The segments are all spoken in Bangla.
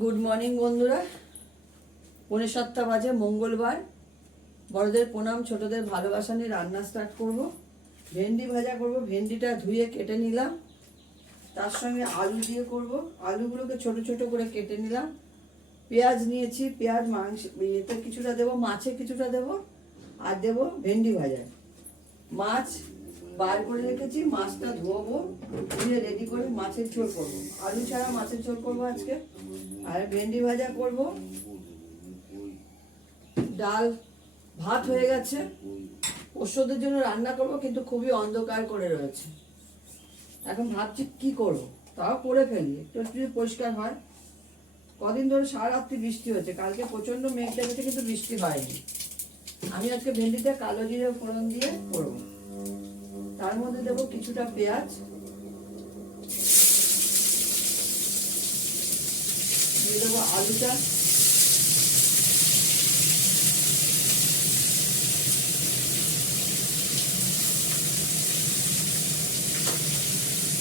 গুড মর্নিং বন্ধুরা। 7:45 বাজে, মঙ্গলবার। বড়দের প্রণাম, ছোটদের ভালোবাসা নিয়ে রান্না স্টার্ট করব। ভেন্ডি ভাজা করব। ভেন্ডিটা ধুয়ে কেটে নিলাম, তার সঙ্গে আলু দিয়ে করব। আলুগুলোকে ছোট ছোট করে কেটে নিলাম। পেঁয়াজ নিয়েছি, পেঁয়াজ মাংস এতে কিছুটা দেবো, মাছে কিছুটা দেবো, আর দেবো ভেন্ডি ভাজায়। মাছ বার করে রেখেছি, মাছটা ধোবো, ধুয়ে রেডি করে মাছের ঝোল করবো। আলু ছাড়া মাছের ঝোল করবো আজকে। আর ভেন্ডি ভাজা করব। ডাল ভাত হয়ে গেছে। ওষুধের জন্য রান্না করব, কিন্তু খুবই অন্ধকার করে রয়েছে। এখন ভাবছি কি করব, তাও করে ফেলি, একটু একটু পরিষ্কার হয়। কদিন ধরে সারা রাত্রি বৃষ্টি হচ্ছে, কালকে প্রচন্ড মেঘ দেখেছে কিন্তু বৃষ্টি হয়নি। আমি আজকে ভেন্ডিতে কালো জিরে ফোড়ন দিয়ে করব। তার মধ্যে দেবো কিছুটা পেঁয়াজ, দিয়ে দেবো আলুটা,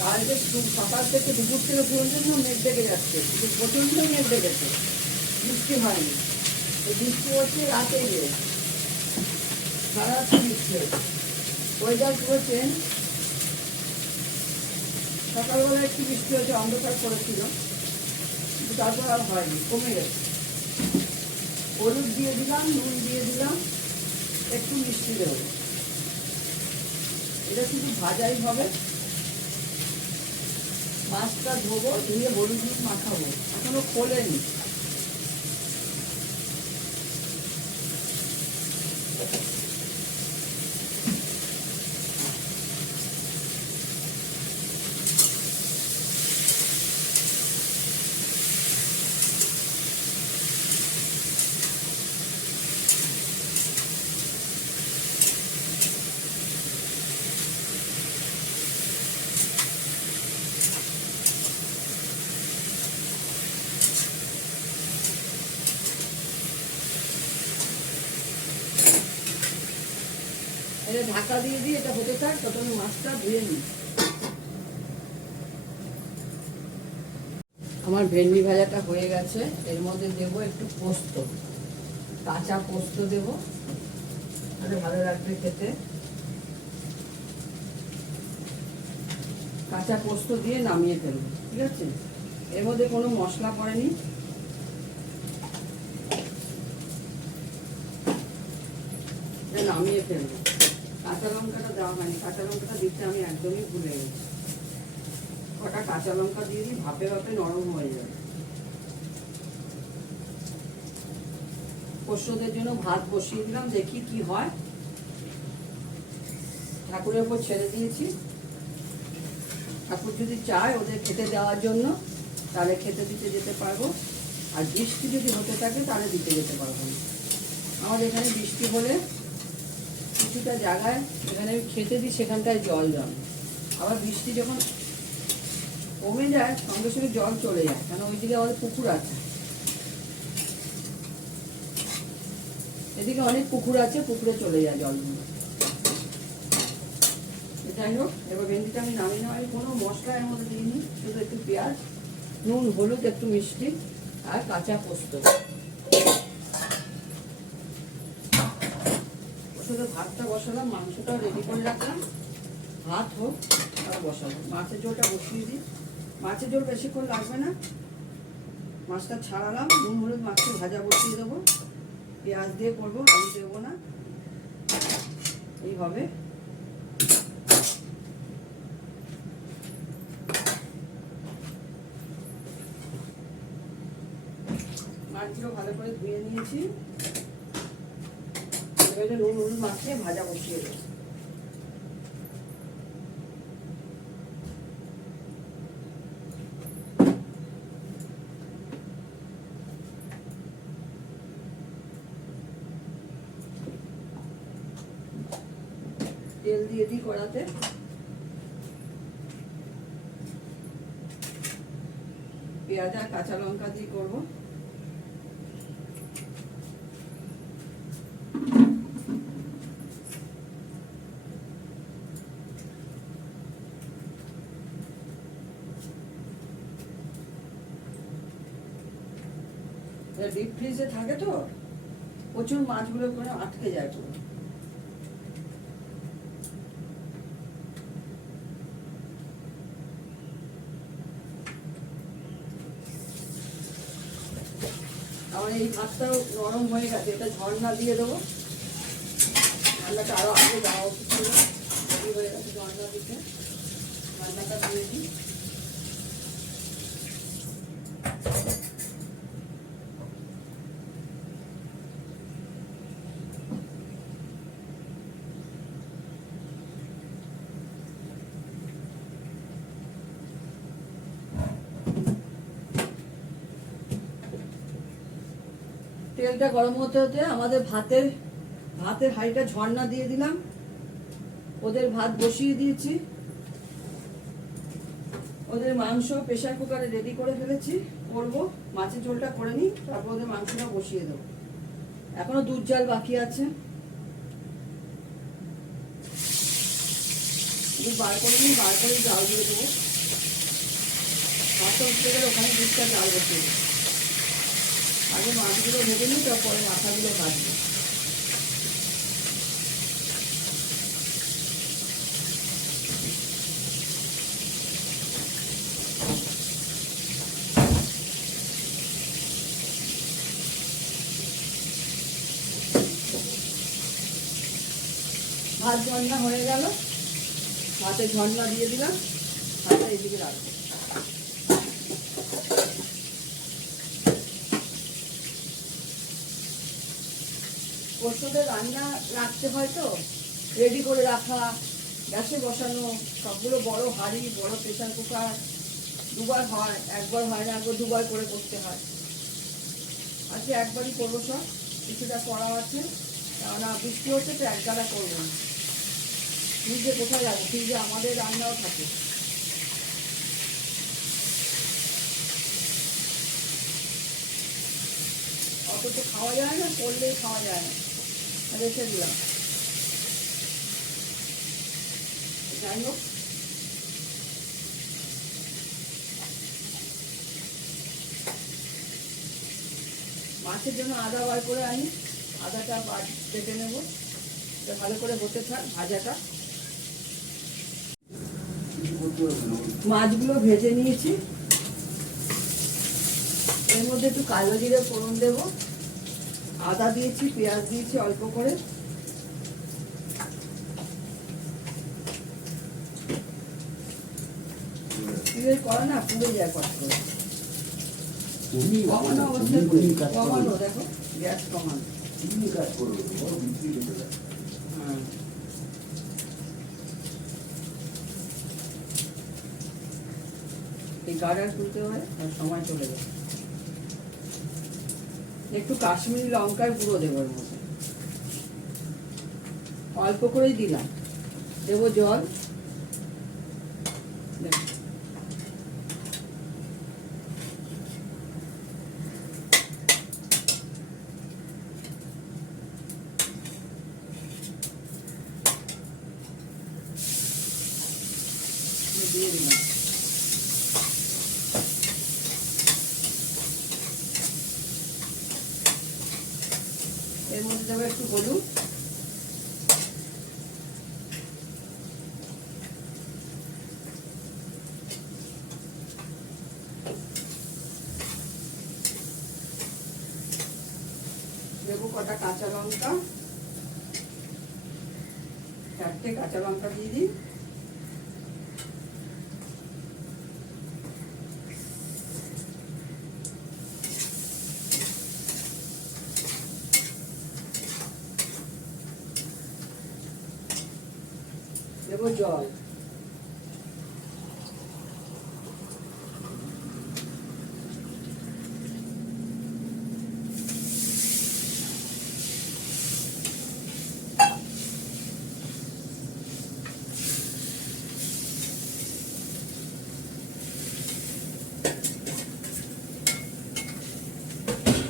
কালকে সকাল থেকে দুপুর থেকে প্রচন্ড মেঘ ডেকে যাচ্ছে, কিন্তু প্রচন্ড মেঘ ডেকেছে, বৃষ্টি হয়নি। বৃষ্টি হচ্ছে রাতে গিয়ে, সারা রাত্রি বৃষ্টি হচ্ছে। ওয়েদার পুরো চেঞ্জ। সকালবেলা একটু বৃষ্টি হচ্ছে, অন্ধকার করেছিল, কিন্তু তারপর আর হয়নি, কমে গেছে। হলুদ দিয়ে দিলাম, নুন দিয়ে দিলাম, একটু মিষ্টি দেবো। এটা শুধু ভাজাই হবে। মাছটা ধোবো, ধুয়ে হলুদ নুন মাখাবো, এখনো খোলেনি। এটা ঢাকা দিয়ে দিয়ে এটা হতে থাক, তত মাছটা ধুয়ে নিই। আমার ভেন্ডি ভাজাটা হয়ে গেছে। এর মধ্যে দেবো একটু পোস্ত, কাঁচা পোস্ত দেবো, তাহলে ভালো লাগবে খেতে। কাঁচা পোস্ত দিয়ে নামিয়ে ফেলবো, ঠিক আছে? এর মধ্যে কোনো মশলা পড়েনি। নামিয়ে ফেলবো। কাঁচা লঙ্কাটা দেওয়া হয়নি, কাঁচা লঙ্কাটা দিতে আমি একদমই ভুলে গেছি। কটা কাঁচা লঙ্কা দিয়ে দিই, ভাপে ভাপে নরম হয়ে যাবে। পোস্তদের জন্য ভাত বসিয়ে দিলাম, দেখি কি হয়। ঠাকুরের উপর ছেড়ে দিয়েছি। ঠাকুর যদি চায় ওদের খেতে দেওয়ার জন্য, তাহলে খেতে দিতে যেতে পারবো। আর বৃষ্টি যদি হতে থাকে তাহলে দিতে যেতে পারবো না। আমাদের এখানে বৃষ্টি হলে কিছুটা জায়গায় যেখানে আমি খেতে দিই সেখানটায় জল জমে। আবার বৃষ্টি যখন কমে যায় সঙ্গে সঙ্গে জল চলে যায়, কেন ওইদিকে আমাদের পুকুর আছে। এদিকে অনেক পুকুর আছে, পুকুরে চলে যায় জলগুলো। যাই হোক, এবার ভেন্ডিটা আমি নামিয়ে নেওয়া, কোনো মশলা এর মধ্যে দিইনি, শুধু একটু পেঁয়াজ, নুন, হলুদ, একটু মিষ্টি আর কাঁচা পোস্ত। শুধু ভাতটা বসালাম, মাংসটাও রেডি করে রাখলাম। ভাত হোক আর বসাবো। মাছের ঝোলটা বসিয়ে দিই। মাছের ঝোল বেশিক্ষণ লাগবে না। মাছটা ছাড়ালাম, নুন হলুদ মাছটা ভাজা বসিয়ে দেবো। পেঁয়াজ দিয়ে করবো, আলু দেবো না। এইভাবে মাছগুলো ভালো করে ধুয়ে নিয়েছি। এবারে নুন হলুদ মাখিয়ে ভাজা বসিয়ে দেবো। তেল দিয়ে দিই কড়াতে। পেঁয়াজ আর কাঁচা লঙ্কা দিয়ে করবো। ডিপ ফ্রিজে থাকে তো প্রচুর মাছগুলো করে আটকে যায় পুরো। আমার এই ভাতটাও নরম হয়ে গেছে, এটা ঝর্ণা দিয়ে দেবো। রান্নাটা আরো আগে দেওয়া উচিত ছিল, রেডি হয়ে গেছে ঝর্ণা দিতে। রান্নাটা দিয়ে দিই। তেলটা গরম হতে হতে আমাদের ভাতের হাঁড়িটা ঝর্ণা দিয়ে দিলাম। ওদের ভাত বসিয়ে দিয়েছি, ওদের মাংস প্রেসার কুকারে রেডি করে ফেলেছি। করবো মাছের ঝোলটা করে নিই, তারপর ওদের মাংসটা বসিয়ে দেবো। এখনো দুধ জাল বাকি আছে, বার করে নিই, বার করে জাল দিয়ে দেবো। মাছটা উঠতে গেলে ওখানে দুধটা জাল বসিয়ে দেবো। আগে মাছগুলো ভেজে নিই, তারপরে মাথাগুলো ভাজবো। ভাত ঝর্ণা হয়ে গেল, ভাতে ঝর্ণা দিয়ে দিলাম, ভাতটা এদিকে রাখবো। পোস্তদের রান্না রাখতে হয় তো, রেডি করে রাখা, গ্যাসে বসানো, সবগুলো বড় হাঁড়ি, বড় প্রেসার কুকার, দুবার হয়, একবার হয় না, একবার দুবার করে করতে হয়। আজকে একবারই করবো, সব কিছুটা করা আছে, কেননা বৃষ্টি হচ্ছে তো একগালা করবো না। ফ্রিজে কোথায় যাবে, ফ্রিজে আমাদের রান্নাও থাকে। অত তো খাওয়া যায় না, করলেই খাওয়া যায় না, রেখে দিলাম। যাই হোক, মাছের জন্য আদা বার করে আনি, আদাটা কেটে নেবো, ভালো করে হতে থাক ভাজাটা। মাছগুলো ভেজে নিয়েছি, এর মধ্যে একটু কালো জিরে ফোড়ন দেবো, আদা দিয়েছি, পেঁয়াজ দিয়েছি অল্প করে। তেলের কড়া না পুড়ে যায় কষ্ট করে, কমানো অবস্থায় কমানো, দেখো গ্যাস কমানো। এই গার্ডার তুলতে হয়, আর সময় চলে যায়। একটু কাশ্মীরি লঙ্কার গুঁড়ো দেবো এর মধ্যে, অল্প করেই দিলাম। দেবো জল, দিয়ে দিলাম। এর মধ্যে দেবো একটু হলুদ, দেবো কটা কাঁচা লঙ্কা, 4টে কাঁচা লঙ্কা দিয়ে দিই। দেবো জল,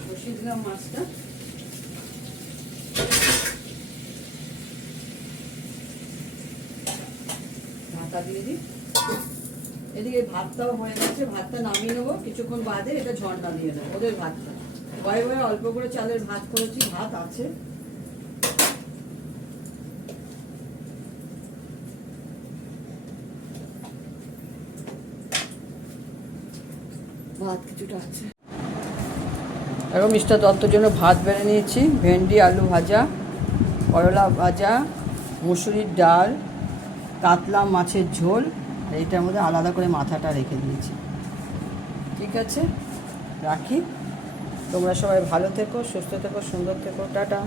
বসিয়ে দিলাম মাছটা। ঢাকা দিয়ে দিই। এদিকে ভাতটাও হয়ে গেছে, ভাতটা নামিয়ে নেবো কিছুক্ষণ বাদে, এটা ঝর্ণা দিয়ে দেবো ওদের ভাতটা। বয়ে অল্প করে চালের ভাত করেছি, ভাত আছে। ভাত কিছুটা আছে। এখন মিস্টার দত্তর জন্য ভাত বেড়ে নিয়েছি, ভেন্ডি আলু ভাজা, করলা ভাজা, মুসুরির ডাল, কাতলা মাছের ঝোল, আর এইটার মধ্যে আলাদা করে মাথাটা রেখে দিয়েছি। ঠিক আছে, রাখি। তোমরা সবাই ভালো থেকো, সুস্থ থেকো, সুন্দর থেকো, টাটা।